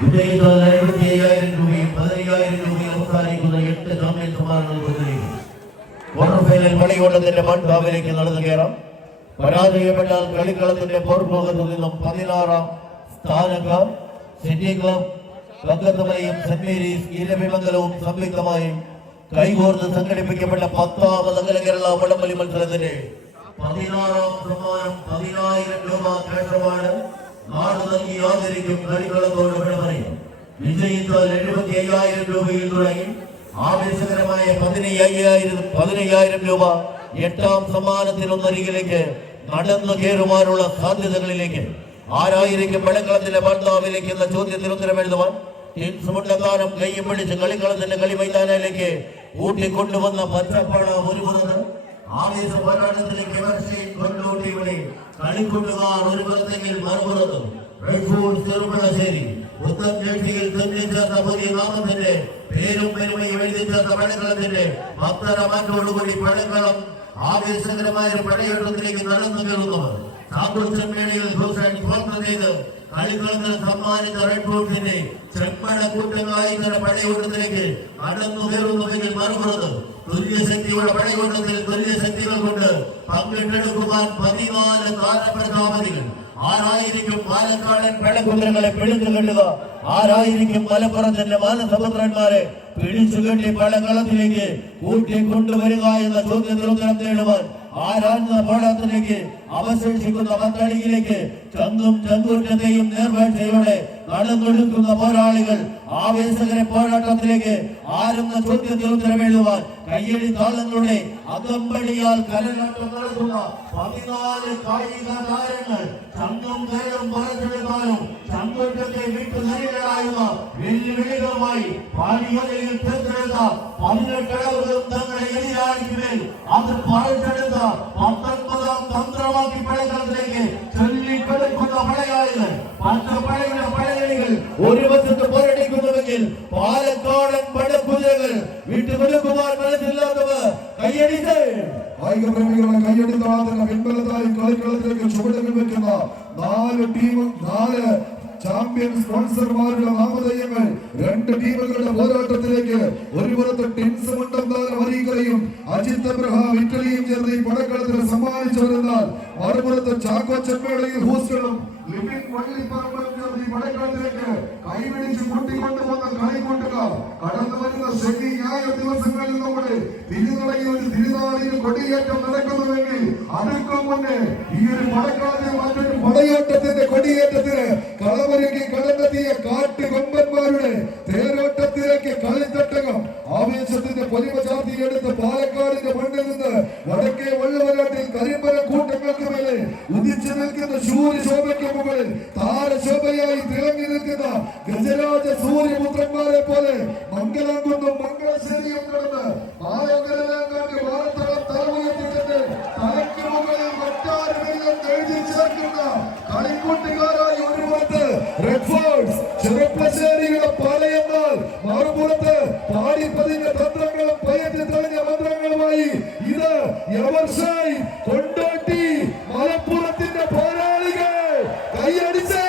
വിജയിച്ചാൽ 55,000 രൂപയും 15,000 രൂപയും അവസാനിക്കുന്ന 8 ചാമ്പ്യൻ സമ്മാനങ്ങൾ കൊടുത്തിരിക്കും. ക്വാർട്ടർ ഫൈനൽ കളിയോട്ടത്തിന്റെ മൺകാവിലേക്ക് നടന്നു കയറാം. പരാജയപ്പെട്ടാൽ കളിക്കളത്തിന്റെ പോർമുഖത്തു നിന്നും 16ാം സ്ഥാനക്കാർ സിറ്റി ക്ലബ് കക്കത്തമലയും സെന്റ് മേരീസ് ഇരവിമംഗലവും സംയുക്തമായും കൈകോർത്ത് സംഘടിപ്പിക്കപ്പെട്ട 10ാമത് അഖില കേരള വടംവലി മത്സരത്തിന്റെ 16ാം സമ്മാനം 10,000 രൂപ ക്യാഷ് നാട് നൽകി ആദരിക്കും. കളിക്കളത്തോട് വിട പറയും. വിജയിച്ചാൽ 75,000 രൂപയിൽ തുടങ്ങി ആവേശകരമായ 15,000 രൂപ 8ാം സമ്മാനത്തിനൊന്നരികിലേക്ക് നടന്നു കയറുവാനുള്ള സാധ്യതകളിലേക്ക് ആരായിരിക്കും പടക്കളത്തിന്റെ ഭർത്താവിലേക്ക് എന്ന ചോദ്യത്തിന് ഉത്തരം എഴുതുവാൻ മുണ്ടക്കാനം കൈയും പിടിച്ച് കളിക്കളത്തിന്റെ കളി മൈതാനയിലേക്ക് ഊട്ടിക്കൊണ്ടുവന്ന പച്ചപ്പാട ഒരു പുറത്ത് ആവേശ പോരാട്ടത്തിലേക്ക് കൊണ്ടോട്ടിയുടെ കളിക്കൊണ്ടുകാർ ഒരു പുറത്തെങ്കിൽ മറുപുറത്തും ചെറുപ്പളശ്ശേരി പുത്തൻ ജേഴ്സിയിൽ തെന്നിച്ചേർന്ന പുതിയ നാമത്തിന്റെ പേരും പെരുമയും എഴുതിച്ചേർന്ന പടക്കളത്തിന്റെ 10.5 മാറ്റോടുകൂടി പടക്കളം ആവേശകരമായ ഒരു പടയോട്ടത്തിലേക്ക് നടന്നു കയറുന്നവർ സാമ്പത്തികമേളയിൽ ചെയ്ത് കളിക്കളത്തിൽ സമ്മാനിച്ച റെഡ് ബോൾസിന്റെ ചെമ്മട കൂട്ടങ്ങളായി പടയോട്ടത്തിലേക്ക് നടന്നു കയറുന്നവരിൽ മറുപുറത്ത് തുല്യശക്തിയുടെ പടയോട്ടത്തിൽ തുല്യശക്തികൾ കൊണ്ട് പങ്കിട്ടെടുക്കുവാൻ 14 താരപ്രതാപതികൾ. ആരായിരിക്കും പാലക്കാടൻ പടക്കുതിരകളെ പിടിച്ചു കെട്ടുക? ആരായിരിക്കും മലപ്പുറത്തിന്റെ മാനസപുത്രന്മാരെ പിടിച്ചു കെട്ടി പടകളത്തിലേക്ക് കൂട്ടിക്കൊണ്ടുവരിക എന്ന ചോദ്യത്തിന് ഉത്തരം നേടുവാൻ ആരാഞ്ഞ പോരാട്ടത്തിലേക്ക് അവശേഷിക്കുന്ന പന്തളിയിലേക്ക് ചങ്കും ചങ്കൂറ്റത്തെയും നേർവേഴ്ചയോടെ നടന്നൊടുക്കുന്ന പോരാളികൾ ആവേശകര പോരാട്ടത്തിലേക്ക് ആരെന്ന ചോദ്യത്തിന് ഉത്തരം എഴുതുവാൻ കയ്യടി താളങ്ങളുടെ അകമ്പടിയാൽ കലനാട്ടം നടത്തുന്ന 14 കായിക താരങ്ങൾ ചങ്കും കയറും പുറത്തെടുക്കാനും ചങ്കൂറ്റത്തെ വിട്ടുനരികളായുള്ള വെല്ലുവിളികളുമായി പാടികളിൽ തീർത്തെടുത്ത 18 ഇടവുകളും തങ്ങളുടെ എതിരാളിക്കുമേൽ അത് പാഴ്ചെടുത്ത 19ാം തന്ത്രമാക്കി പടകളത്തിലേക്ക് ചൊല്ലിക്കെടുക്കുന്ന പടയാളികൾ പടയുടെ പടയണികൾ ഒരു വശത്ത് പോരടിക്കുന്നുവെങ്കിൽ പാലക്കാടൻ പടക്കുതിരകൾ വിട്ടുകൊടുക്കുവാൻ മനസ്സില്ലാത്തവർ കയ്യടിച്ച് കായികപ്രേമികളുടെ കയ്യടിത്ത മാത്രമല്ല പിൻബലത്തായി കളിക്കളത്തിലേക്ക് ചുവടുകൾ വെക്കുന്ന 4 ചാമ്പ്യൻ സ്പോൺസർമാരുടെ നാമധേയങ്ങൾ 2 ടീമുകളുടെ പോരാട്ടത്തിലേക്ക് ഒരു പുറത്ത് ടിൻസ് മുണ്ടന്താനം അരീകരയും അജിത് അബ്രഹാം ഇറ്റലിയും ചേർന്ന് ഈ പടക്കളത്തിന് സമ്മാനിച്ചു വരുന്നാൽ മറുപുറത്ത് ചാക്കോ ചെമ്മേളയും ഹൂസ്റ്റണും ലിബിൻ വള്ളിപ്പറമ്പും ചേർന്ന് ഈ പടക്കളത്തിലേക്ക് കൈപിടിച്ച് കൂട്ടിക്കൊണ്ടുപോകുന്ന കളിക്കൂട്ടുകാർ കടന്നു വരുന്ന ശനി ഞായർ ദിവസങ്ങളിൽ നമ്മുടെ തിരുനടയിൽ തിരുനാളിൽ കൊടിയേറ്റം നടക്കുന്നുവെങ്കിൽ അതിർക്കും മുന്നേ ഈ ഒരു പടക്കളത്തിൽ മറ്റൊരു പടയോട്ടത്തിന്റെ കൊടിയേറ്റത്തിന് കളമൊരുക്കി കടന്നെത്തിയ കാട്ടുകൊമ്പന്മാരുടെ തേരോട്ടത്തിലേക്ക് കളിത്തട്ടകം ആവേശത്തിന്റെ പൊലിമ ചാർത്തിയെടുത്ത് പാലക്കാടിന്റെ മണ്ണിൽ നിന്ന് വടക്കേ വള്ളുവനാട്ടിൽ കരിമ്പരം കൂട്ടങ്ങൾക്ക് മേലെ ഉദിച്ചു നിൽക്കുന്ന സൂര്യശോഭയ്ക്ക് മുകളിൽ താരശോഭയായി തിളങ്ങി നിൽക്കുന്ന ഗജരാജ സൂര്യപുത്രന്മാരെ പോലെ മംഗലംകുന്നും മംഗളശ്ശേരിയും കടന്ന് ആയോഗ്യരംഗാന്റെ വാർത്തകൾ തലമുയർത്തിയിട്ട് തലയ്ക്ക് മുകളിൽ മറ്റാരുമില്ലെന്ന് എഴുതി ചേർക്കുന്ന കളിക്കൂട്ടുകാരായി ഒരു പുറത്ത് റെഡ് ഫോർട്സ് ചെറുപ്പശ്ശേരിയുടെ പാലയെന്നാൽ മറുപുറത്ത് പാടിപ്പതിഞ്ഞ തന്ത്രങ്ങളും പയറ്റി തെളിഞ്ഞ മന്ത്രങ്ങളുമായി ഇത് എവർഷായി കൊണ്ടോട്ടി മലപ്പുറത്തിന്റെ പോരാളികൾ കൈയടിച്ച്